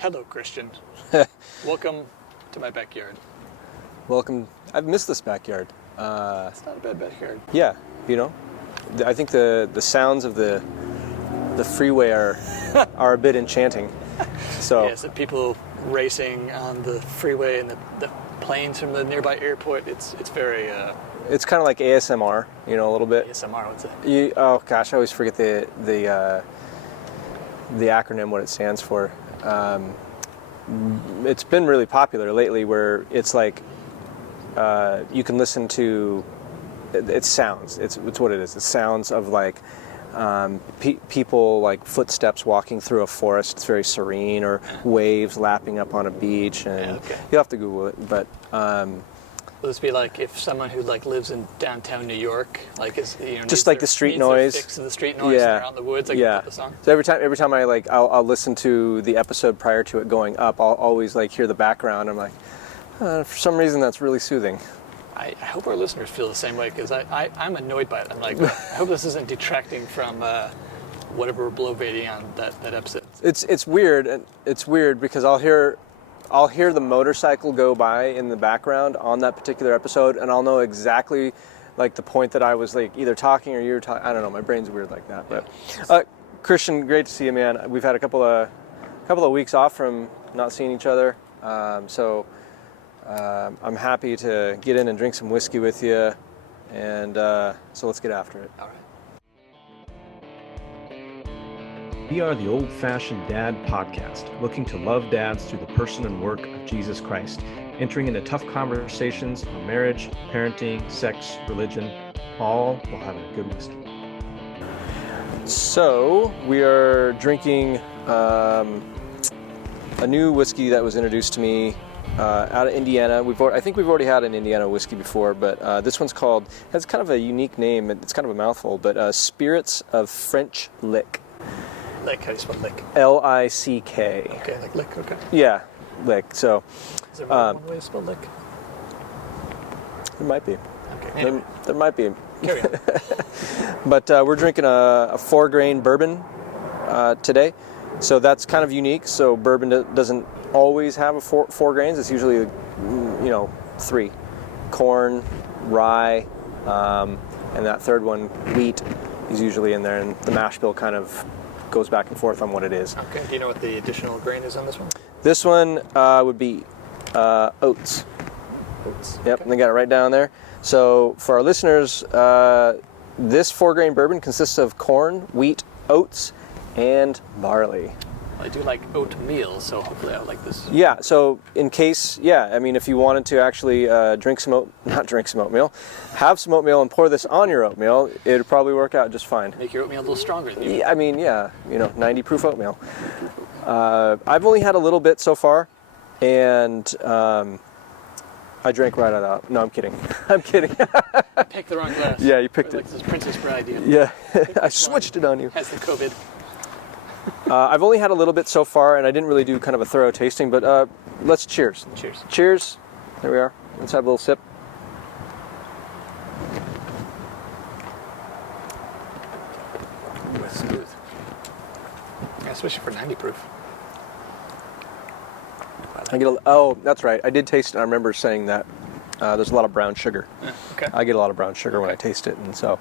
Hello, Christian. Welcome to my backyard. Welcome. I've missed this backyard. It's not a bad backyard. Yeah, you know, I think the sounds of the freeway are a bit enchanting. So Yes, the people racing on the freeway and the planes from the nearby airport. It's very it's kind of like ASMR, you know, a little bit. ASMR. What's it? Oh gosh, I always forget the acronym, what it stands for. It's been really popular lately, where it's like you can listen to it's sounds. It's what it is. It's sounds of like people, like footsteps walking through a forest. It's very serene, or waves lapping up on a beach. And you'll have to Google it, but. Will this be like if someone who like lives in downtown New York, like is just like the street noise, fix of the street noise, and they're out in the woods, like put the song? So every time I'll listen to the episode prior to it going up, I'll always like hear the background. I'm like, for some reason that's really soothing. I hope our listeners feel the same way, because I'm annoyed by it. I'm like, I hope this isn't detracting from whatever we're bloviating on that episode. It's weird, and it's weird because I'll hear the motorcycle go by in the background on that particular episode, and I'll know exactly like the point that I was like either talking or you were talking. I don't know. My brain's weird like that. But Christian, great to see you, man. We've had a couple of weeks off from not seeing each other, so I'm happy to get in and drink some whiskey with you, and so let's get after it. All right. We are the Old Fashioned Dad Podcast, looking to love dads through the person and work of Jesus Christ, entering into tough conversations on marriage, parenting, sex, religion, all while having a good whiskey. So we are drinking a new whiskey that was introduced to me out of Indiana. I think we've already had an Indiana whiskey before, but this one's has kind of a unique name. It's kind of a mouthful, but Spirits of French Lick. Lick, how do you spell lick? L-I-C-K. Okay, like lick, okay. Yeah, lick. So, is there more than one way to spell lick? There might be. Okay, anyway. There might be. Carry on. But we're drinking a 4-grain bourbon today. So that's kind of unique. So bourbon doesn't always have a 4 grains. It's usually, 3. Corn, rye, and that third one, wheat, is usually in there. And the mash bill kind of goes back and forth on what it is. Okay. Do you know what the additional grain is on this one? This one would be oats. Oats. Yep, Okay. and they got it right down there. So for our listeners, this 4-grain bourbon consists of corn, wheat, oats, and barley. Well, I do like oatmeal, so hopefully I'll like this. Yeah, so in case, if you wanted to actually have some oatmeal and pour this on your oatmeal, it would probably work out just fine. Make your oatmeal a little stronger than you. Yeah, 90 proof oatmeal. I've only had a little bit so far, and I drank right out of that. No, I'm kidding. I'm kidding. I picked the wrong glass. Yeah, you picked it. Like this Princess Bride. Yeah, I switched it on you. Has the COVID. I've only had a little bit so far, and I didn't really do kind of a thorough tasting, but let's cheers. Cheers. Cheers. There we are. Let's have a little sip. Ooh, that's smooth. Yeah, especially for 90 proof. That's right. I did taste it. I remember saying that there's a lot of brown sugar. Okay. I get a lot of brown sugar when I taste it, and so,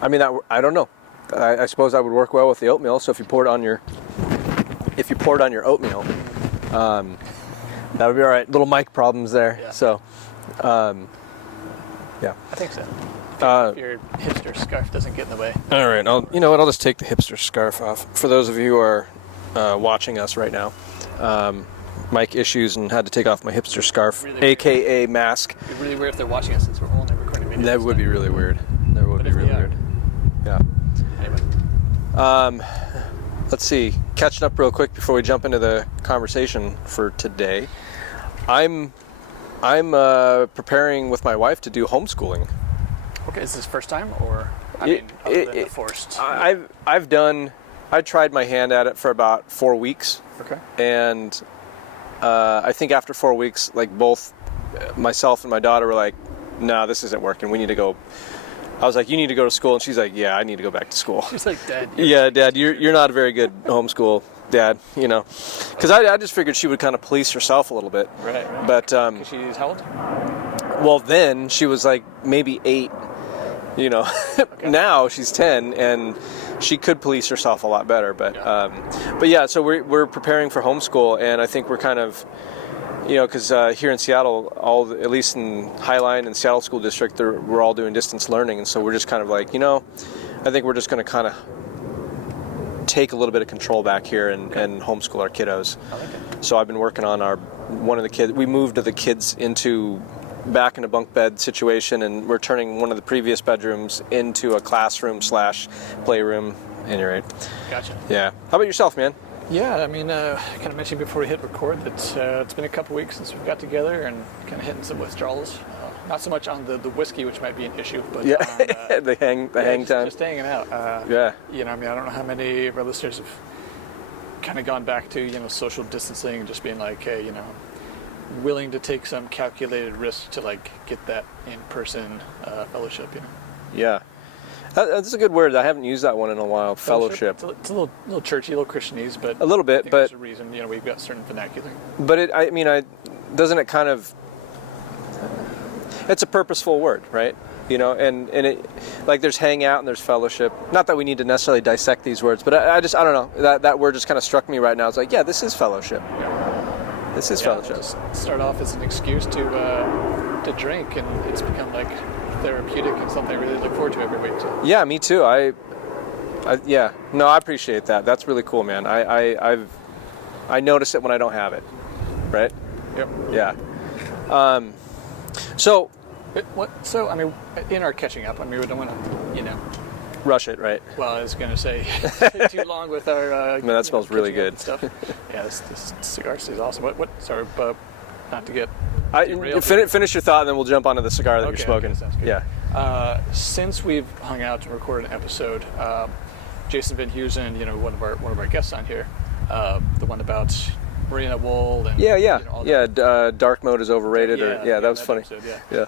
I don't know. I suppose that would work well with the oatmeal. So if you poured on your oatmeal, that would be all right. Little mic problems there. Yeah. So, yeah. I think so. If your hipster scarf doesn't get in the way. All right. I'll just take the hipster scarf off. For those of you who are watching us right now, mic issues and had to take off my hipster scarf, really aka mask. It'd be really weird if they're watching us since we're only recording videos. That would be really weird. That would be really weird. Yeah. Anyway. Let's see. Catching up real quick before we jump into the conversation for today. I'm preparing with my wife to do homeschooling. Okay, is this first time, or other than the forced? I tried my hand at it for about 4 weeks. Okay. And I think after 4 weeks, like both myself and my daughter were like, "No, this isn't working. We need to go." I was like, "You need to go to school," and she's like, "Yeah, I need to go back to school." She's like, "Dad." Yeah, Dad, you're not a very good homeschool Dad, you know, because I just figured she would kind of police herself a little bit. Right. But 'Cause she's how old? well, then she was like maybe 8, you know. Okay. Now she's 10, and she could police herself a lot better. But Yeah. but yeah, so we're preparing for homeschool, and I think we're kind of, you know, because here in Seattle, at least in Highline and Seattle School District, we're all doing distance learning, and so we're just kind of like, you know, I think we're just going to kind of take a little bit of control back here and homeschool our kiddos. I like it. So I've been working on one of the kids. We moved the kids back in a bunk bed situation, and we're turning one of the previous bedrooms into a classroom / playroom. At any rate. Gotcha. Yeah. How about yourself, man? Yeah, I mean, I kind of mentioned before we hit record that it's been a couple weeks since we got together and kind of hitting some withdrawals. Not so much on the whiskey, which might be an issue, but Yeah. on, the hang time. just hanging out. Yeah. You know, I mean, I don't know how many of our listeners have kind of gone back to, you know, social distancing and just being like, hey, you know, willing to take some calculated risk to like get that in-person fellowship, you know. Yeah. That's a good word. I haven't used that one in a while. Fellowship. It's a little churchy, a little Christianese, but A little bit, I think but there's a reason, you know, we've got certain vernacular. but doesn't it kind of? It's a purposeful word, right? You know, and it, like, there's hang out and there's fellowship. Not that we need to necessarily dissect these words, but I don't know. That word just kind of struck me right now. It's like, yeah, this is fellowship. Yeah. This is Yeah, fellowship. Just start off as an excuse to drink, and it's become like therapeutic and something I really look forward to every week. So. Yeah, me too. Yeah. No, I appreciate that. That's really cool, man. I notice it when I don't have it, right? Yep. Yeah. So So, I mean, in our catching up, I mean, we don't want to, you know, rush it, right? well, I was going to say too long with our. Man, that smells really catching up good. and stuff. Yeah, this cigar is awesome. Sorry, not to get. Finish your thought, and then we'll jump onto the cigar that you're smoking. Okay, sounds good. Yeah. Since we've hung out and recorded an episode, Jason Van Heusen, you know, one of our guests on here, the one about Marina Wool and Yeah. you know, all that. Dark mode is overrated. Yeah, that was funny. episode, Yeah.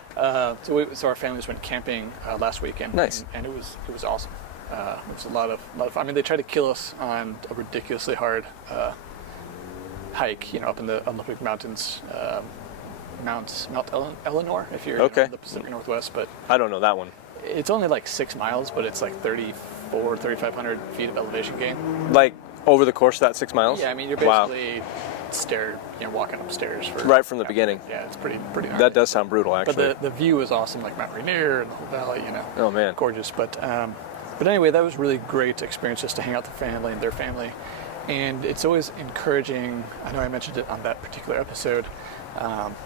So our families went camping last weekend. Nice. And it was awesome. It was a lot of fun. I mean, they tried to kill us on a ridiculously hard hike, you know, up in the Olympic Mountains, Mount Eleanor, if you're in the Pacific Northwest. But I don't know that one. it's only like 6 miles, but it's like 3,500 feet of elevation gain. Like over the course of that 6 miles? Yeah, I mean, you're basically walking upstairs for right from the beginning. Yeah, it's pretty gnarly. That does sound brutal, actually. But the view is awesome, like Mount Rainier and the whole valley, you know. Oh, man. Gorgeous. But anyway, that was really great experience just to hang out with the family and their family. And it's always encouraging, I know I mentioned it on that particular episode,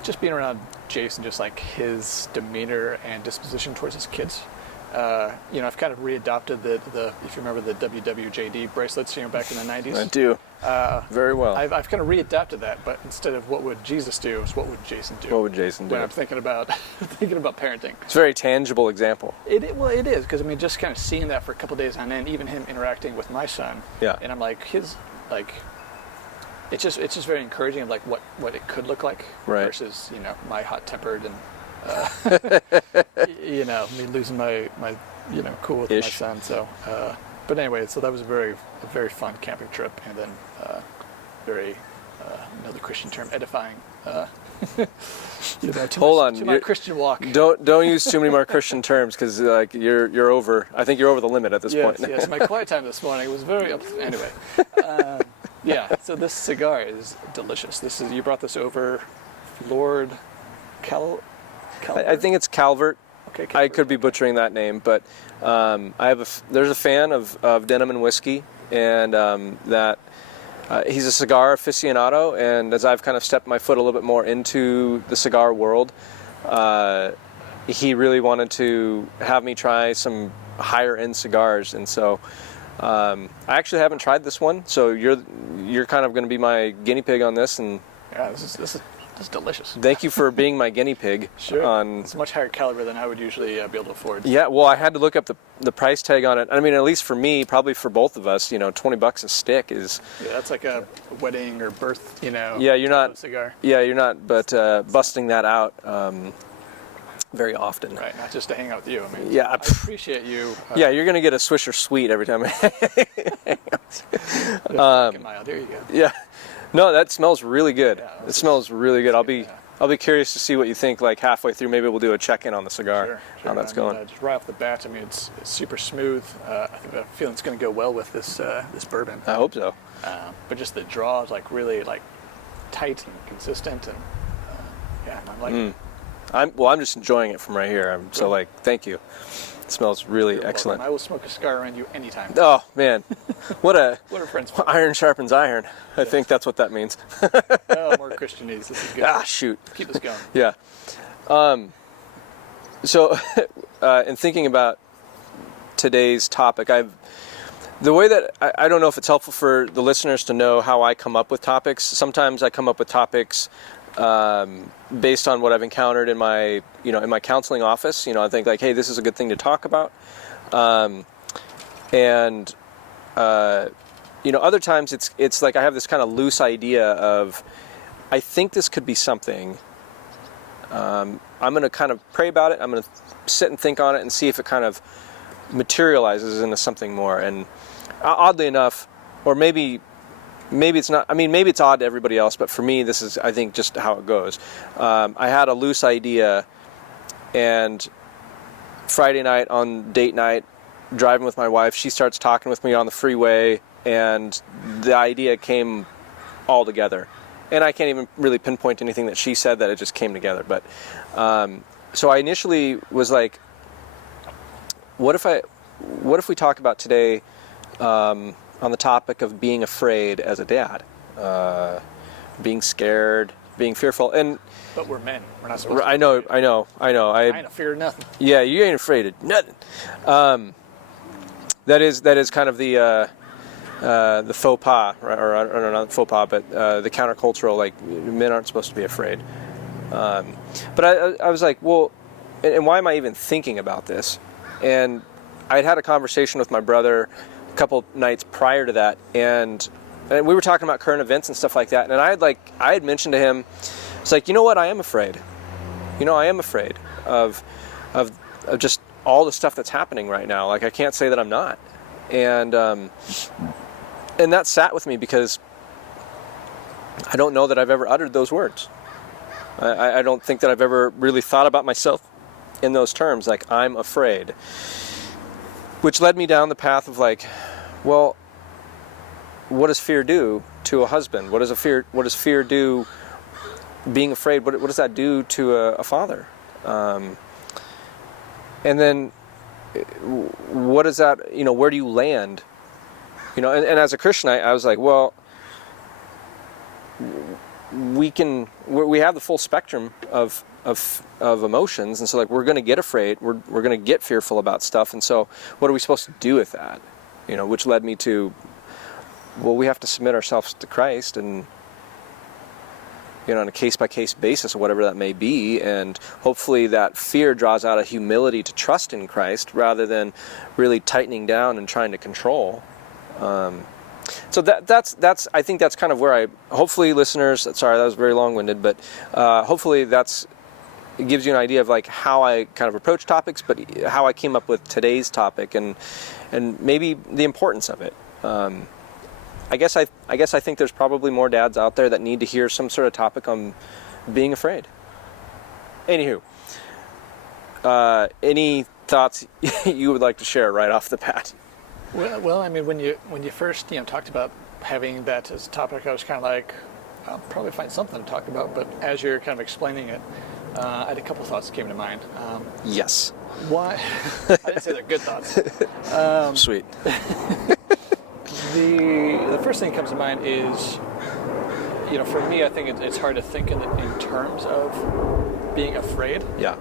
just being around Jason, just like his demeanor and disposition towards his kids. You know, I've kind of readopted the if you remember the WWJD bracelets, you know, back in the 90s. I do. Very well. I've kind of readapted that, but instead of what would Jesus do, it's what would Jason do? What would Jason do? When I'm thinking about parenting. It's a very tangible example. It is, because I mean, just kind of seeing that for a couple days on end, even him interacting with my son. Yeah. And I'm like, it's just very encouraging of like what it could look like versus, you know, my hot-tempered and you know, me losing my you know, cool with my son. So but anyway, so that was a very fun camping trip, and then very another Christian term, edifying. You know, to my Christian walk. Don't use too many more Christian terms, because like you're over. I think you're over the limit at this point. Yes. My quiet time this morning was very anyway. Yeah. So this cigar is delicious. You brought this over, Lord Calvert? I think it's Calvert. Okay. I could be butchering that name, but there's a fan of denim and whiskey, and that he's a cigar aficionado. And as I've kind of stepped my foot a little bit more into the cigar world, he really wanted to have me try some higher end cigars, and so I actually haven't tried this one. So you're kind of going to be my guinea pig on this, and yeah, this is delicious. Thank you for being my guinea pig. Sure. It's a much higher caliber than I would usually be able to afford. Yeah, well, I had to look up the price tag on it. I mean, at least for me, probably for both of us, you know, $20 a stick is. Yeah, that's like a wedding or birth, you know. Yeah, you're not. Cigar. Yeah, you're not. But busting that out, very often. Right, not just to hang out with you. I mean, Yeah. I appreciate you. Yeah, you're going to get a Swisher Sweet every time. Mile. There you go. Yeah. No, that smells really good. Yeah, It smells really good. I'll be curious to see what you think like halfway through. Maybe we'll do a check-in on the cigar, Sure. how that's I mean, going. just right off the bat, I mean, it's super smooth. I think I feel it's going to go well with this bourbon. I hope so. But just the draw is like really like tight and consistent, and I'm liking it. I'm just enjoying it from right here. So like, thank you. It smells really You're excellent. welcome. I will smoke a cigar around you anytime. Oh man, what a friends. iron sharpens iron. I think that's what that means. Oh, more Christianese. This is good. Shoot. Keep this going. Yeah. So, in thinking about today's topic, the way that I don't know if it's helpful for the listeners to know how I come up with topics. Sometimes I come up with topics based on what I've encountered in my counseling office. I think like, hey, this is a good thing to talk about. Other times it's like I have this kind of loose idea of, I think this could be something. I'm going to kind of pray about it. I'm going to sit and think on it and see if it kind of materializes into something more. And oddly enough, or maybe it's not, I mean, maybe it's odd to everybody else, but for me, this is, I think, just how it goes. I had a loose idea, and Friday night on date night, driving with my wife, she starts talking with me on the freeway, and the idea came all together. And I can't even really pinpoint anything that she said, that it just came together. But so I initially was like, what if we talk about today on the topic of being afraid as a dad, being scared, being fearful, But we're men. We're not supposed to. I know. I ain't afraid of nothing. Yeah, you ain't afraid of nothing. That is kind of the faux pas, or not faux pas, but the countercultural, like, men aren't supposed to be afraid. But I was like, well, and why am I even thinking about this? And I'd had a conversation with my brother a couple nights prior to that, and we were talking about current events and stuff like that, and I had mentioned to him, it's like, you know what, I am afraid. I am afraid of just all the stuff that's happening right now. Like, I can't say that I'm not. And that sat with me because I don't know that I've ever uttered those words. I don't think that I've ever really thought about myself in those terms, like, I'm afraid. Which led me down the path of like, well, what does fear do to a husband? What does fear do, being afraid, what does that do to a father? And then what is that, where do you land? And as a Christian, I was like, well, we have the full spectrum of emotions, and so like we're going to get afraid, we're going to get fearful about stuff, and so what are we supposed to do with that? Which led me to, well, we have to submit ourselves to Christ, and on a case-by-case basis or whatever that may be, and hopefully that fear draws out a humility to trust in Christ rather than really tightening down and trying to control. So that's I think that's kind of where hopefully listeners, sorry that was very long-winded, but hopefully it gives you an idea of like how I kind of approach topics, but how I came up with today's topic and maybe the importance of it. I guess I think there's probably more dads out there that need to hear some sort of topic on being afraid. Anywho, any thoughts you would like to share right off the bat? Well, I mean, when you first talked about having that as a topic, I was kind of like, I'll probably find something to talk about. But as you're kind of explaining it, I had a couple thoughts that came to mind. Yes. Why? I didn't say they're good thoughts. Sweet. The first thing that comes to mind is, for me, I think it's hard to think in terms of being afraid. Yeah.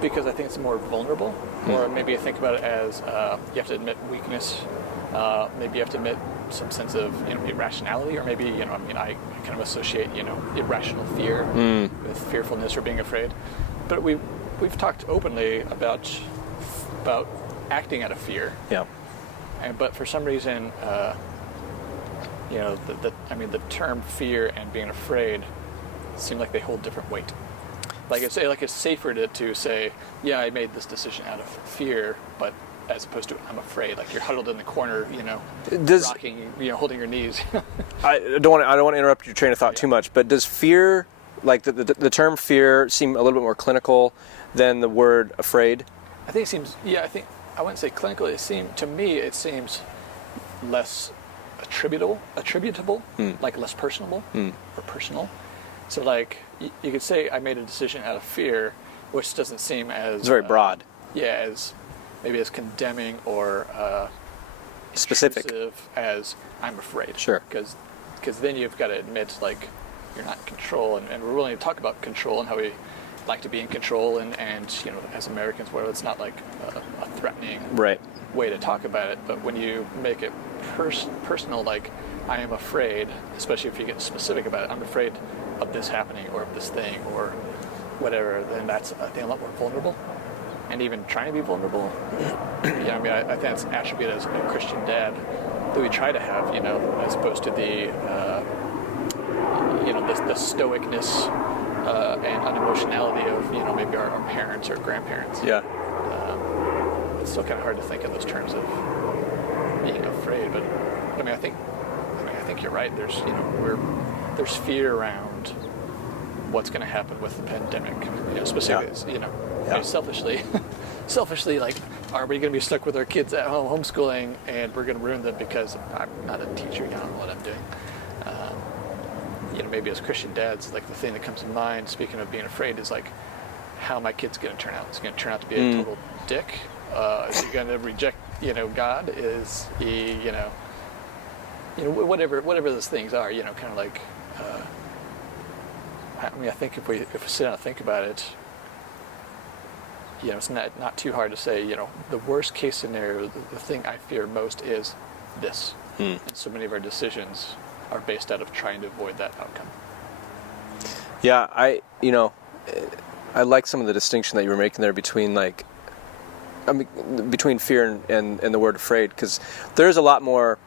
Because I think it's more vulnerable, or maybe I think about it as you have to admit weakness. Maybe you have to admit some sense of irrationality, or maybe I kind of associate irrational fear with fearfulness or being afraid. But we've talked openly about acting out of fear. Yeah. But for some reason, the term fear and being afraid seem like they hold different weight. Like it's safer to say, yeah, I made this decision out of fear, but as opposed to I'm afraid. Like you're huddled in the corner, rocking, holding your knees. I don't want to interrupt your train of thought too much, but does fear, like the term fear, seem a little bit more clinical than the word afraid? I think it seems. Yeah, I wouldn't say clinical. To me, it seems less attributable, like less personable or personal. So like you could say I made a decision out of fear, which doesn't seem as It's very broad. As maybe as condemning or Specific intrusive as I'm afraid. Sure. Because then you've got to admit like you're not in control, and we're willing to talk about control and how we like to be in control, and as Americans, where it's not like a threatening way to talk about it, but when you make it personal, like I am afraid, especially if you get specific about it, I'm afraid of this happening or of this thing or whatever, then that's I think a lot more vulnerable. And even trying to be vulnerable, I think that's an attribute as a Christian dad that we try to have, as opposed to the stoicness and unemotionality of maybe our parents or grandparents. Yeah. It's still kind of hard to think in those terms of being afraid, but I think you're right. There's fear around what's going to happen with the pandemic, specifically, selfishly, like, are we going to be stuck with our kids at home homeschooling, and we're going to ruin them because I'm not a teacher, I don't know what I'm doing. Maybe as Christian dads, like the thing that comes to mind, speaking of being afraid, is like, how my kid's going to turn out. Is he going to turn out to be a total dick? Is he going to reject, God? Is he, whatever those things are, kind of like. I think if we sit down and think about it, it's not too hard to say, the worst case scenario, the thing I fear most is this. And so many of our decisions are based out of trying to avoid that outcome. Yeah, I like some of the distinction that you were making there between between fear and the word afraid, because there's a lot more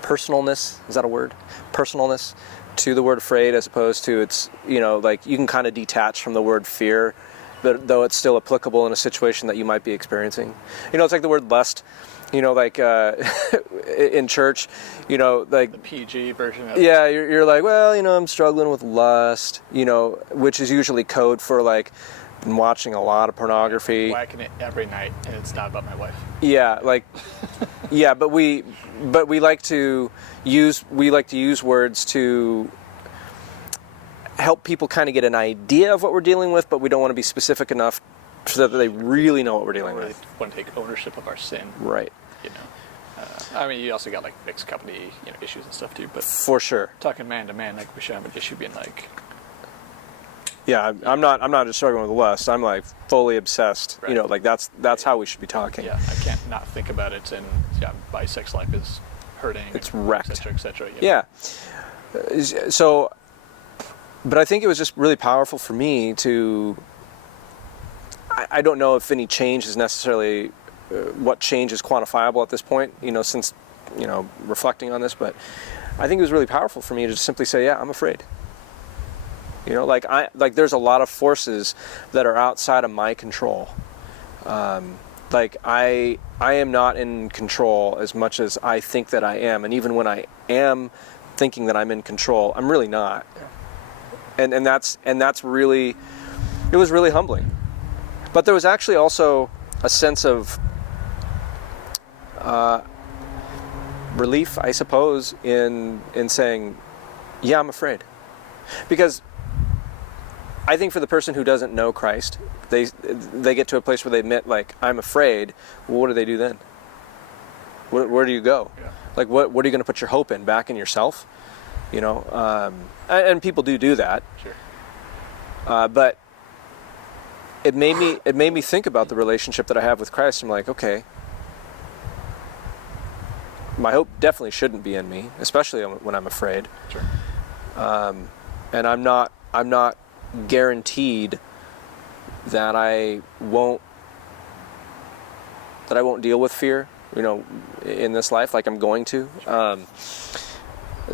personalness. Is that a word? Personalness to the word afraid, as opposed to it's, like you can kind of detach from the word fear, but though it's still applicable in a situation that you might be experiencing. It's like the word lust, like in church, like the PG version of yeah, you're like, well, I'm struggling with lust, which is usually code for like been watching a lot of pornography, whacking it every night, and it's not about my wife. Yeah, like yeah, but we like to use words to help people kind of get an idea of what we're dealing with, but we don't want to be specific enough so that they really know what we're dealing with. Want to take ownership of our sin, right? You also got like mixed company, issues and stuff too. But for sure, talking man to man, like we should have an issue being like. Yeah, I'm not just struggling with lust. I'm like fully obsessed. Right. Like that's how we should be talking. Yeah, I can't not think about it, and my sex life is hurting. It's wrecked, et cetera. Yeah. So, but I think it was just really powerful for me to. I don't know if any change is necessarily what change is quantifiable at this point. Since reflecting on this, but I think it was really powerful for me to just simply say, yeah, I'm afraid. There's a lot of forces that are outside of my control. I am not in control as much as I think that I am, and even when I am thinking that I'm in control, I'm really not. And that's really, it was really humbling. But there was actually also a sense of relief, I suppose, in saying, yeah, I'm afraid. Because I think for the person who doesn't know Christ, they get to a place where they admit, like, I'm afraid. Well, what do they do then? Where do you go? Yeah. Like, what are you going to put your hope in? Back in yourself? And people do that. Sure. But it made me think about the relationship that I have with Christ. I'm like, okay, my hope definitely shouldn't be in me, especially when I'm afraid. Sure. And I'm not guaranteed that I won't deal with fear, in this life, like I'm going to.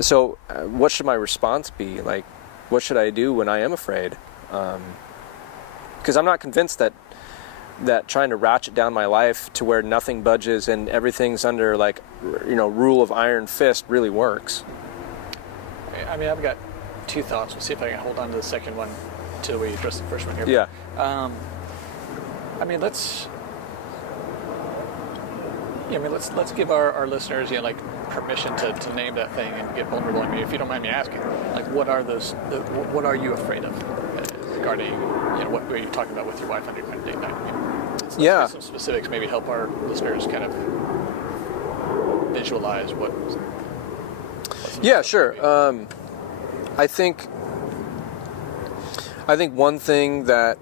So what should my response be? Like, what should I do when I am afraid? Because I'm not convinced that trying to ratchet down my life to where nothing budges and everything's under like, rule of iron fist really works. I mean, I've got two thoughts. We'll see if I can hold on to the second one until we address the first one here. Yeah. I mean, let's give our listeners, like permission to name that thing and get vulnerable. I mean, if you don't mind me asking, like, what are what are you afraid of regarding, what were you talking about with your wife on your kind of date night? I mean, let's get some specifics, maybe help our listeners kind of visualize what. Yeah, sure. I think one thing that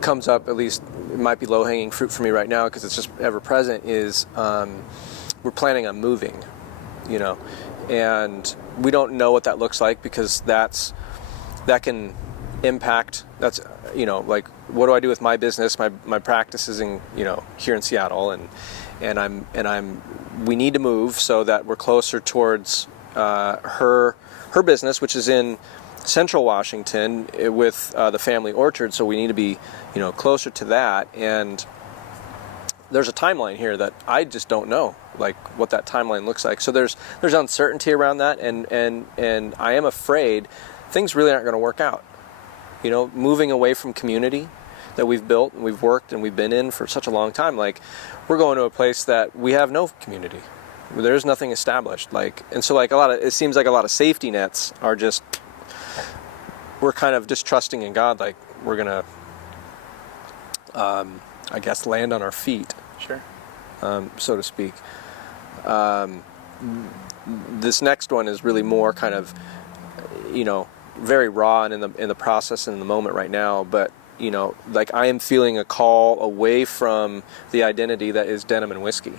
comes up, at least it might be low-hanging fruit for me right now because it's just ever present, is we're planning on moving, and we don't know what that looks like because that can impact. That's like, what do I do with my business? My practice is in here in Seattle, and we need to move so that we're closer towards her business, which is in Central Washington with the family orchard, so we need to be closer to that. And there's a timeline here that I just don't know, like, what that timeline looks like. So there's uncertainty around that, and I am afraid things really aren't going to work out. Moving away from community that we've built and we've worked and we've been in for such a long time, like, we're going to a place that we have no community. There's nothing established, and so it seems like a lot of safety nets are just, we're kind of just trusting in God, like, we're gonna, I guess, land on our feet, sure, so to speak. This next one is really more kind of, very raw and in the process and in the moment right now, but like, I am feeling a call away from the identity that is denim and whiskey.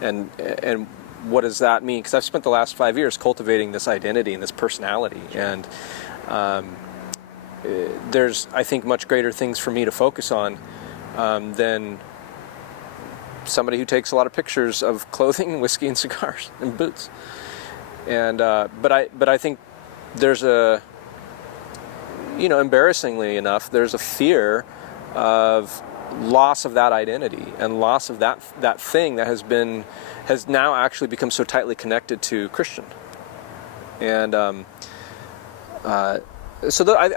And what does that mean? Because I've spent the last 5 years cultivating this identity and this personality, and there's, I think, much greater things for me to focus on than somebody who takes a lot of pictures of clothing and whiskey and cigars and boots. And but I think there's embarrassingly enough, there's a fear of loss of that identity and loss of that thing that has now actually become so tightly connected to Christian. And I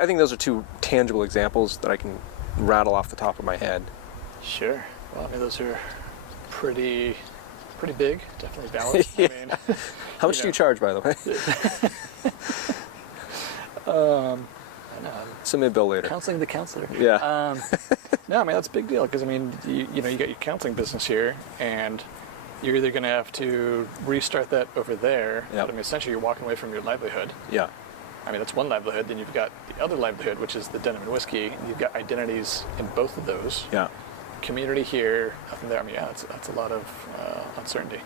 think those are two tangible examples that I can rattle off the top of my head. Sure. Well, I mean, those are pretty big, definitely valid. Yeah. I mean, how much do you charge, by the way? Send me a bill later. Counseling the counselor. Yeah. No, I mean, that's a big deal because, I mean, you got your counseling business here, and you're either going to have to restart that over there. Yep. But I mean, essentially, you're walking away from your livelihood. Yeah. I mean, that's one livelihood. Then you've got the other livelihood, which is the denim and whiskey. You've got identities in both of those. Yeah. Community here, nothing there. I mean, yeah, that's a lot of uncertainty.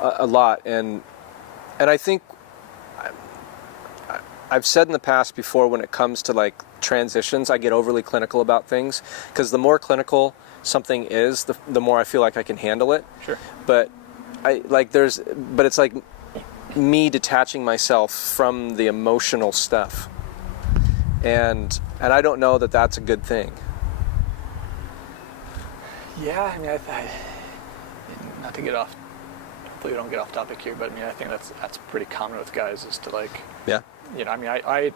A lot, and I think I've said in the past before, when it comes to like transitions, I get overly clinical about things, because the more clinical something is, the more I feel like I can handle it. Sure. But it's like me detaching myself from the emotional stuff, and I don't know that that's a good thing. Yeah, I mean, not to get off. Hopefully, we don't get off topic here, but I mean, I think that's pretty common with guys, is to like. Yeah. I mean, I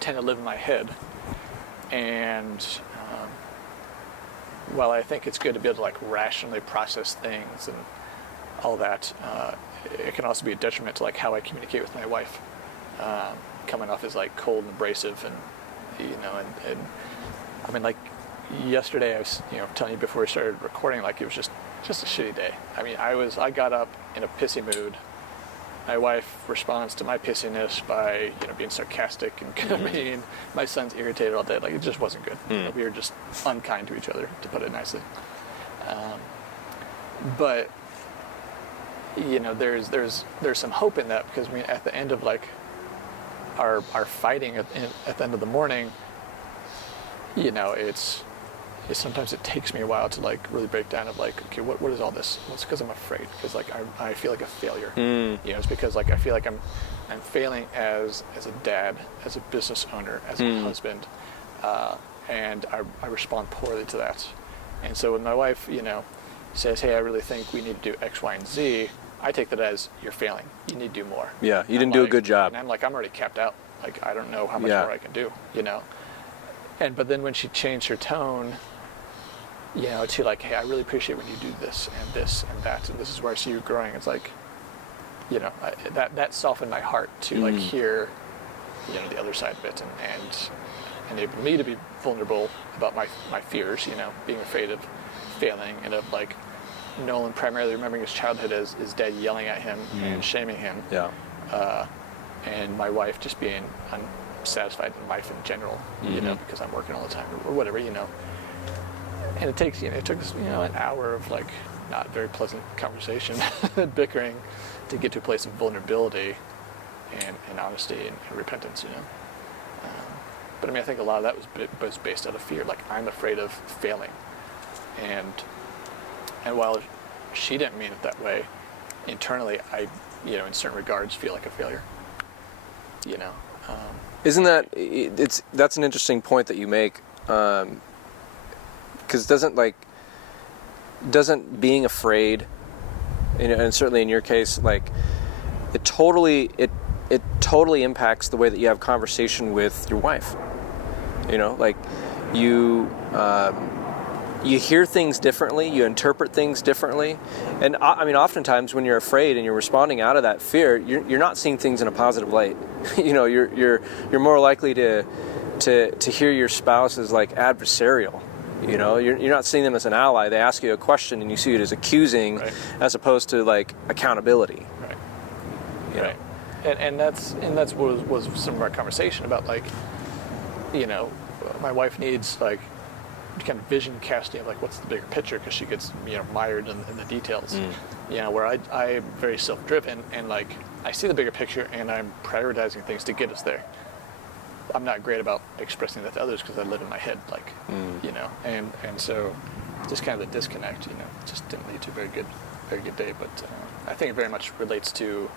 tend to live in my head, and while I think it's good to be able to like rationally process things and all that, it can also be a detriment to like how I communicate with my wife, coming off as like cold and abrasive, and and I mean, like yesterday I was telling you before we started recording, like it was just a shitty day. I mean, I got up in a pissy mood. My wife responds to my pissiness by, being sarcastic and kind of mean. My son's irritated all day. Like, it just wasn't good. We were just unkind to each other, to put it nicely. But there's some hope in that, because I mean, at the end of like our fighting at the end of the morning, it's sometimes it takes me a while to like really break down of like, okay, what is all this? Well, it's because I'm afraid, because like I feel like a failure. You know, it's because like I feel like I'm failing as a dad, as a business owner, as a husband, and I respond poorly to that. And so when my wife, you know, says, hey, I really think we need to do X, Y, and Z, I take that as you're failing. You need to do more. Yeah, you didn't do a good job. And I'm like, I'm already capped out. Like, I don't know how much more I can do, you know? But then when she changed her tone, you know, to like, hey, I really appreciate when you do this and that, and this is where I see you growing. It's like, you know, that softened my heart to like hear, you know, the other side of it, and enable me to be vulnerable about my fears, you know, being afraid of failing, and of like Nolan primarily remembering his childhood as his dad yelling at him and shaming him. Yeah. And my wife just being unsatisfied in life in general, you know, because I'm working all the time or whatever, you know. And it took us, you know, an hour of like not very pleasant conversation, bickering, to get to a place of vulnerability and honesty and repentance, you know. But I mean, I think a lot of that was based out of fear. Like, I'm afraid of failing, and while she didn't mean it that way, internally, I, you know, in certain regards, feel like a failure. You know. Isn't that that's an interesting point that you make? Because doesn't being afraid, and certainly in your case, like it totally impacts the way that you have conversation with your wife. You know, like you hear things differently, you interpret things differently, and I mean, oftentimes when you're afraid and you're responding out of that fear, you're not seeing things in a positive light. You know, you're more likely to hear your spouse as like adversarial. You know, you're not seeing them as an ally. They ask you a question and you see it as accusing, right, as opposed to like accountability. Right. You right. And that's what was some of our conversation about, like, you know, my wife needs like kind of vision casting of like what's the bigger picture, because she gets, you know, mired in the details. You know, where I'm very self-driven, and like I see the bigger picture and I'm prioritizing things to get us there. I'm not great about expressing that to others because I live in my head, like, you know, and so just kind of the disconnect, you know, just didn't lead to a very good day. But I think it very much relates to,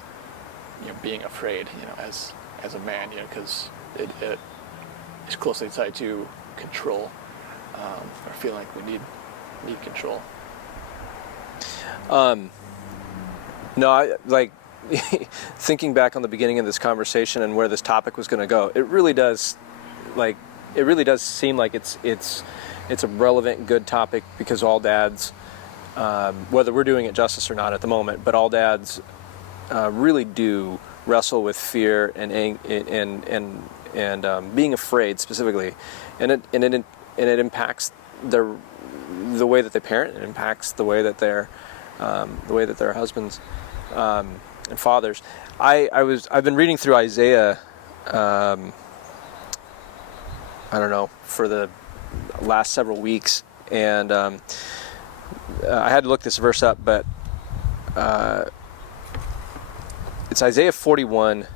you know, being afraid, you know, as a man, you know, because it is closely tied to control, or feeling like we need control. No, I like thinking back on the beginning of this conversation and where this topic was going to go. It really does seem like it's a relevant, good topic, because all dads, whether we're doing it justice or not at the moment, but all dads really do wrestle with fear and being afraid specifically, and it impacts the way that they parent. It impacts the way that they're husbands and fathers. I've been reading through Isaiah, I don't know, for the last several weeks, and I had to look this verse up, but it's Isaiah 41,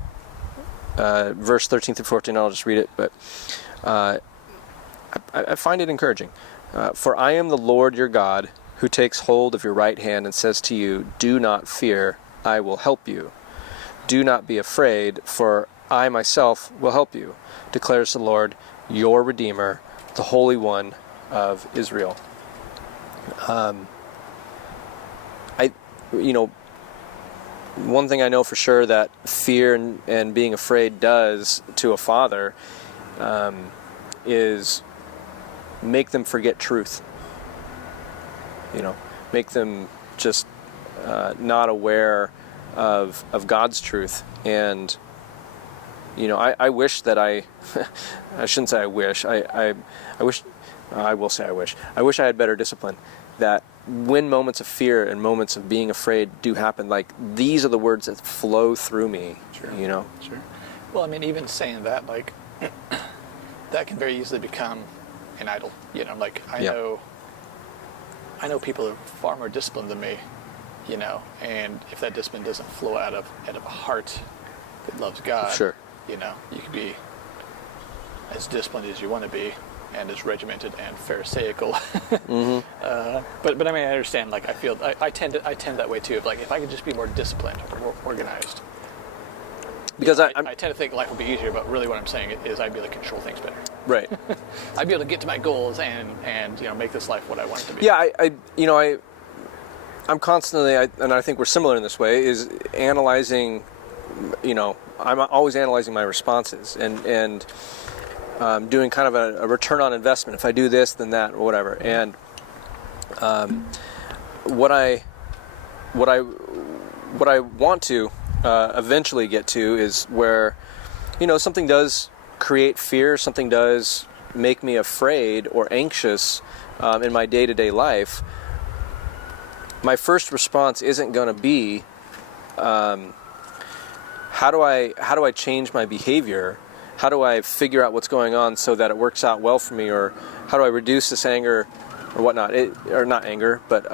verse 13 through 14. I'll just read it, but I find it encouraging. For I am the Lord your God, who takes hold of your right hand and says to you, do not fear, I will help you. Do not be afraid, for I myself will help you, declares the Lord, your Redeemer, the Holy One of Israel. One thing I know for sure that fear and being afraid does to a father is make them forget truth. You know, make them just not aware of God's truth. And you know, I wish that I shouldn't say I wish. I wish I had better discipline, that when moments of fear and moments of being afraid do happen, like, these are the words that flow through me. Sure. You know. Sure. Well, I mean, even saying that, like, that can very easily become an idol. You know, like, I know people are far more disciplined than me, you know, and if that discipline doesn't flow out of a heart that loves God, sure, you know, you can be as disciplined as you want to be, and is regimented and pharisaical. But I mean, I understand. Like, I tend that way too. Of like, if I could just be more disciplined or more organized. Because I tend to think life would be easier, but really what I'm saying is I'd be able to control things better. Right. I'd be able to get to my goals and make this life what I want it to be. Yeah, I'm constantly, and I think we're similar in this way, is analyzing, I'm always analyzing my responses and doing kind of a return on investment. If I do this, then that, or whatever. And what I want to eventually get to is where, something does create fear, something does make me afraid or anxious in my day-to-day life. My first response isn't going to be, how do I change my behavior? How do I figure out what's going on so that it works out well for me? Or how do I reduce this anger or whatnot? Or not anger, but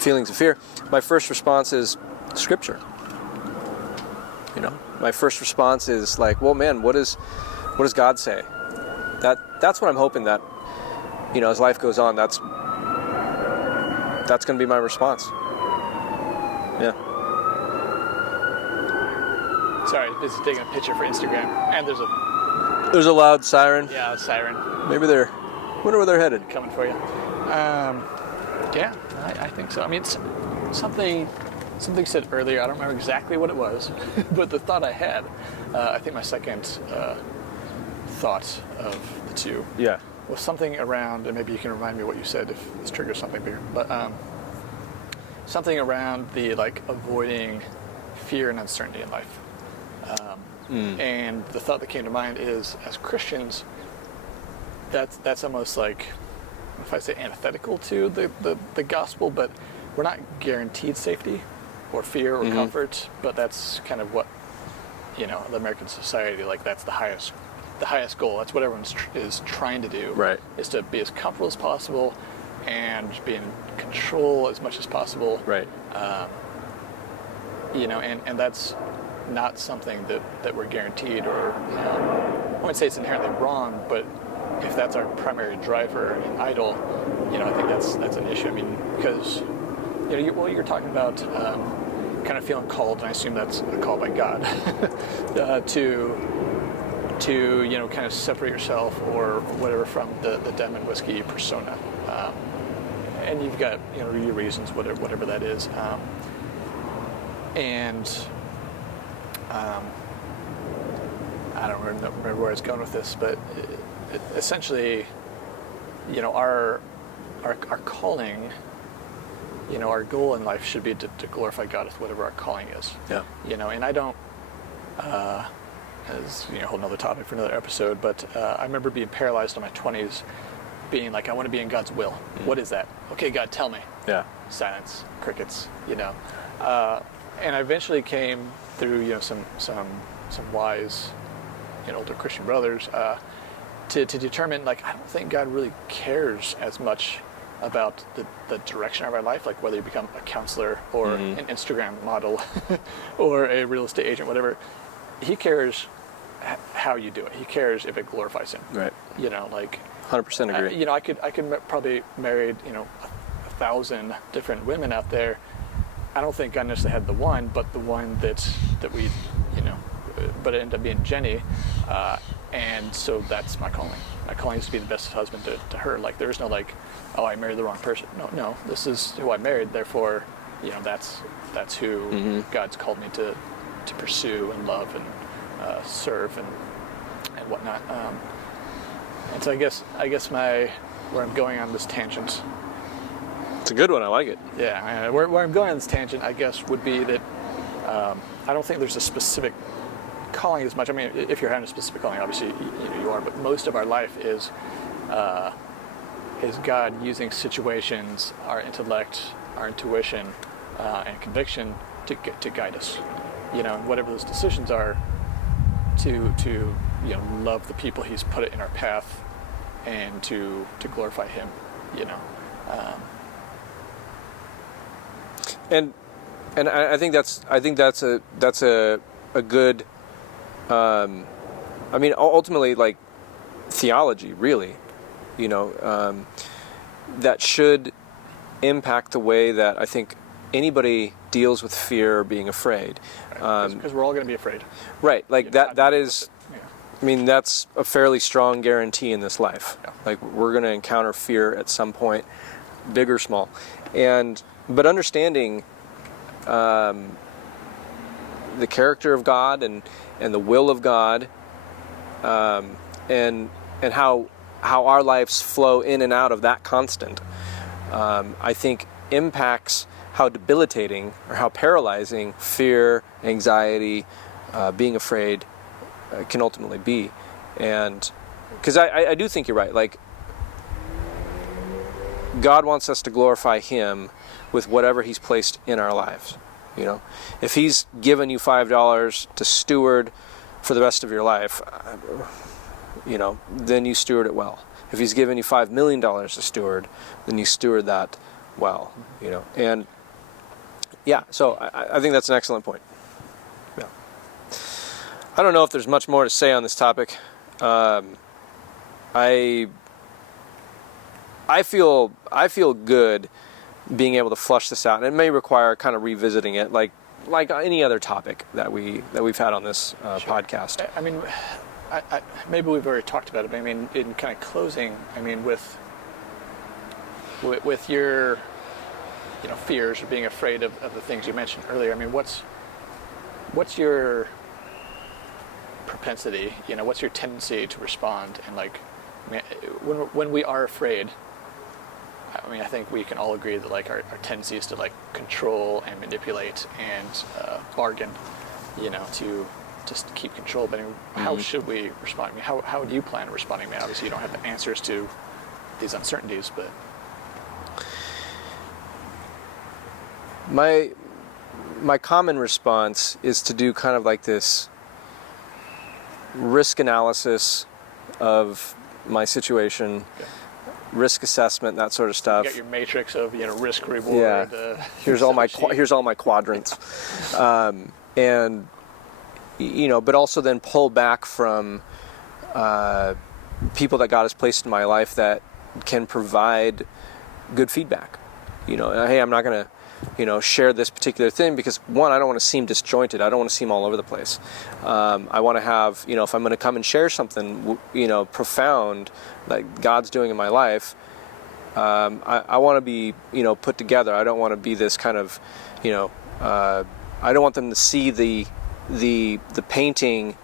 feelings of fear. My first response is Scripture. My first response is like, well, man, what does God say? That's what I'm hoping that, as life goes on, that's going to be my response. Yeah. Sorry, busy taking a picture for Instagram, and there's a loud siren. Yeah, a siren. Maybe wonder where they're headed. Coming for you. Yeah, I think so. I mean, it's something said earlier. I don't remember exactly what it was, but the thought I had, I think my second thought of the two, was something around, and maybe you can remind me what you said if this triggers something bigger. But something around the avoiding fear and uncertainty in life. And the thought that came to mind is, as Christians, that's almost like, if I say antithetical to the gospel, but we're not guaranteed safety or fear or comfort, but that's kind of what, the American society, that's the highest goal. That's what everyone is trying to do. Right. Is to be as comfortable as possible and be in control as much as possible. Right. And that's not something that we're guaranteed, or I wouldn't say it's inherently wrong, but if that's our primary driver and idol, I think that's an issue. I mean, because you're talking about kind of feeling called, and I assume that's a call by God to kind of separate yourself or whatever from the Dem and Whiskey persona, and you've got your reasons, whatever that is, I don't remember where I was going with this, but essentially, our calling, our goal in life should be to glorify God with whatever our calling is. Yeah. And I don't, as a whole nother topic for another episode, but I remember being paralyzed in my 20s, being like, I want to be in God's will. What is that? Okay, God, tell me. Yeah. Silence, crickets, and I eventually came through, some wise, older Christian brothers, to determine, I don't think God really cares as much about the direction of our life, like whether you become a counselor or an Instagram model or a real estate agent, whatever. He cares how you do it. He cares if it glorifies him. Right. 100% agree. I could probably married, 1,000 different women out there. I don't think God necessarily had the one, but the one that we, but it ended up being Jenny, and so that's my calling. My calling is to be the best husband to her. There's no I married the wrong person. No, this is who I married. Therefore, that's who God's called me to pursue and love and serve and whatnot. And so I guess where I'm going on this tangent. It's a good one. I like it. Yeah, where I'm going on this tangent, I guess, would be that I don't think there's a specific calling as much. I mean, if you're having a specific calling, obviously you are, but most of our life is God using situations, our intellect, our intuition, and conviction to guide us. And whatever those decisions are, to love the people He's put it in our path, and to glorify Him. And I think that's a good. Ultimately, theology really that should impact the way that I think anybody deals with fear or being afraid. Because we're all going to be afraid. Right, like that is, Yeah. I mean, that's a fairly strong guarantee in this life. Yeah. Like, we're going to encounter fear at some point, big or small. But understanding the character of God and the will of God, and how our lives flow in and out of that constant, I think impacts how debilitating or how paralyzing fear, anxiety, being afraid can ultimately be. And because I do think you're right, like, God wants us to glorify Him with whatever He's placed in our lives. If He's given you $5 to steward for the rest of your life, then you steward it well. If He's given you $5 million to steward, then you steward that well. And yeah, so I think that's an excellent point. Yeah. I don't know if there's much more to say on this topic. I feel good being able to flush this out, and it may require kind of revisiting it, like any other topic that we've had on this podcast. I mean, maybe we've already talked about it, but I mean, in kind of closing, I mean, with your fears or being afraid of the things you mentioned earlier, I mean, what's your propensity? What's your tendency to respond? And like, I mean, when we are afraid, I mean, I think we can all agree that like our tendency is to like control and manipulate and bargain, to just keep control. But I mean, how should we respond? I mean, how do you plan on responding? I mean, obviously you don't have the answers to these uncertainties, but my common response is to do kind of like this risk analysis of my situation. Okay. Risk assessment, that sort of stuff. You got your matrix of risk reward. Yeah. Here's all my quadrants, and but also then pull back from people that God has placed in my life that can provide good feedback. Hey, I'm not gonna share this particular thing because, one, I don't want to seem disjointed. I don't want to seem all over the place. I want to have, if I'm going to come and share something, profound, like God's doing in my life, I want to be, put together. I don't want to be this kind of, I don't want them to see the painting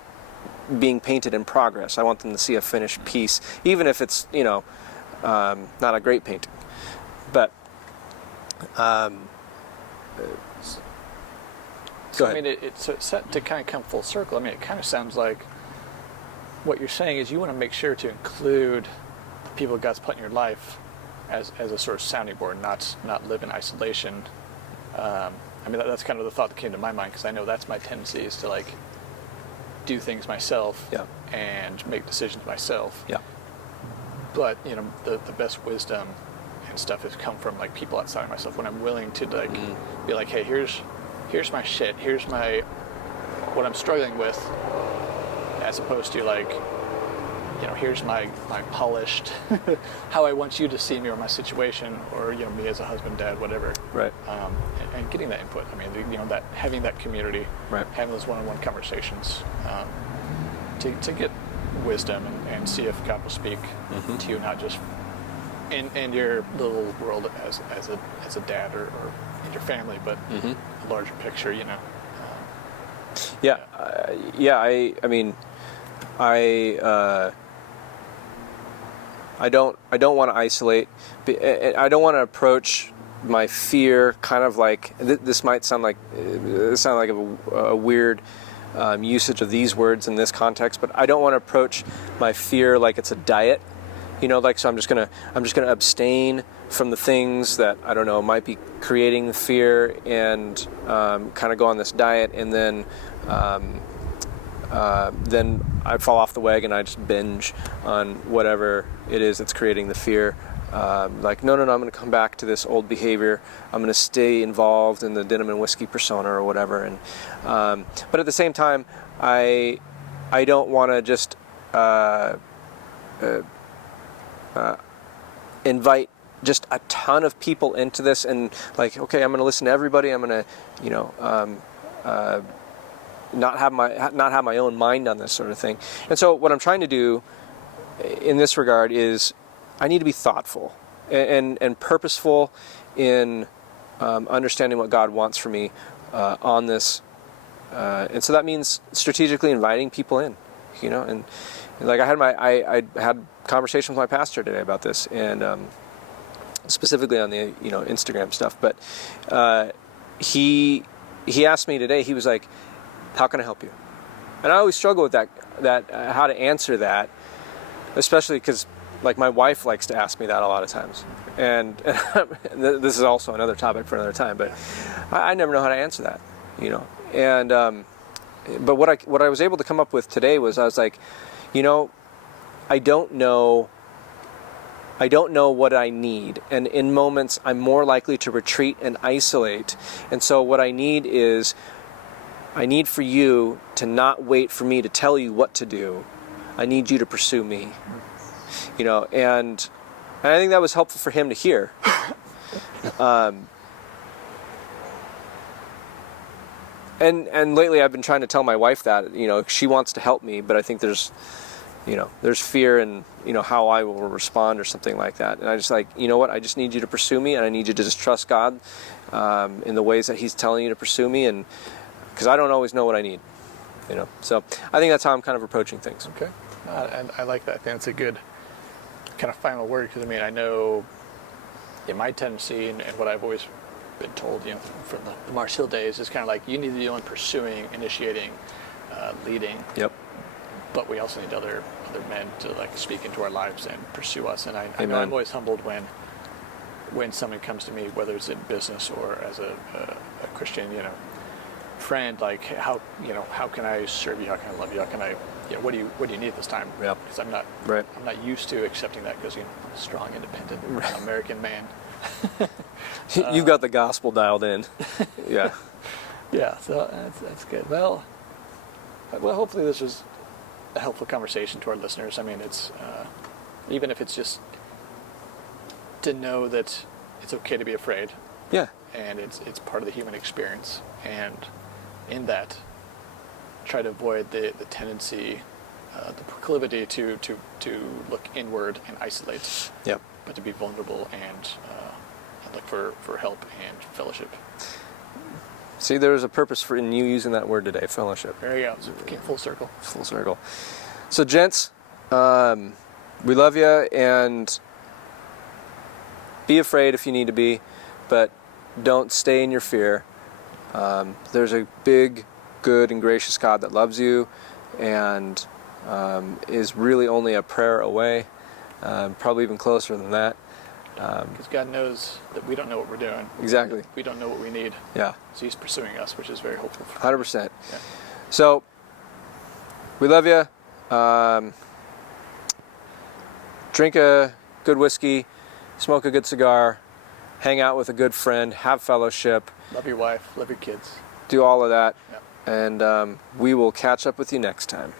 being painted in progress. I want them to see a finished piece, even if it's, not a great painting. But, so I mean, it's set to kind of come full circle. I mean, it kind of sounds like what you're saying is you want to make sure to include the people God's put in your life as a sort of sounding board, not live in isolation. I mean, that's kind of the thought that came to my mind, because I know that's my tendency, is to like do things myself. Yeah. And make decisions myself. Yeah. But the best wisdom and stuff has come from like people outside of myself, when I'm willing to like be like, hey, here's my shit, here's what I'm struggling with, as opposed to like, here's my polished how I want you to see me or my situation, or me as a husband, dad, whatever. Right. And getting that input. I mean, that having that community, right, having those one-on-one conversations, to get wisdom and see if God will speak to you, not just in your little world as a dad or in your family, but a larger picture. I mean, I don't want to isolate. I don't want to approach my fear kind of like, this might sound like a weird usage of these words in this context, but I don't want to approach my fear like it's a diet. So I'm just gonna abstain from the things that I don't know might be creating the fear, and kind of go on this diet, and then I fall off the wagon. I just binge on whatever it is that's creating the fear. No, I'm going to come back to this old behavior. I'm going to stay involved in the denim and whiskey persona or whatever. And but at the same time, I don't want to just invite just a ton of people into this, and like, okay, I'm going to listen to everybody. I'm going to, not have my own mind on this sort of thing. And so what I'm trying to do in this regard is I need to be thoughtful and purposeful in understanding what God wants for me on this. And so that means strategically inviting people in, and like I had conversations with my pastor today about this, and specifically on the Instagram stuff. But he asked me today. He was like, "How can I help you?" And I always struggle with that how to answer that, especially because like my wife likes to ask me that a lot of times, and this is also another topic for another time. But I never know how to answer that, And but what I was able to come up with today was I was like, I don't know what I need, and in moments I'm more likely to retreat and isolate. And so what I need for you to not wait for me to tell you what to do. I need you to pursue me, and I think that was helpful for him to hear. And lately I've been trying to tell my wife that, she wants to help me, but I think there's fear in, how I will respond or something like that. And I just like, what, I just need you to pursue me, and I need you to just trust God in the ways that he's telling you to pursue me, and because I don't always know what I need, So I think that's how I'm kind of approaching things. Okay. And I like that. I think it's a good kind of final word, because I know in my tendency and what I've always been told, from the Mars Hill days, is kind of like you need to be the one pursuing, initiating, leading. Yep. But we also need other men to like speak into our lives and pursue us. And I know Amen. I'm always humbled when someone comes to me, whether it's in business or as a Christian, friend, like how can I serve you? How can I love you? How can I, what do you need this time? Yep. Because I'm not used to accepting that, because I'm a strong, independent American man. You've got the gospel dialed in. Yeah. Yeah. So that's good. Well, hopefully this was a helpful conversation to our listeners. It's even if it's just to know that it's okay to be afraid. Yeah. And it's part of the human experience, and in that, try to avoid the tendency, the proclivity to look inward and isolate. Yep. But to be vulnerable and look for help and fellowship. See, there's a purpose in you using that word today, fellowship. There you go. So it came full circle. Full circle. So, gents, we love you, and be afraid if you need to be, but don't stay in your fear. There's a big, good, and gracious God that loves you, and is really only a prayer away, probably even closer than that. Because God knows that we don't know what we're doing. Exactly. We don't know what we need. Yeah. So he's pursuing us, which is very hopeful. 100%. Yeah. So, we love you. Drink a good whiskey, smoke a good cigar, hang out with a good friend, have fellowship. Love your wife, love your kids. Do all of that. Yeah. And we will catch up with you next time.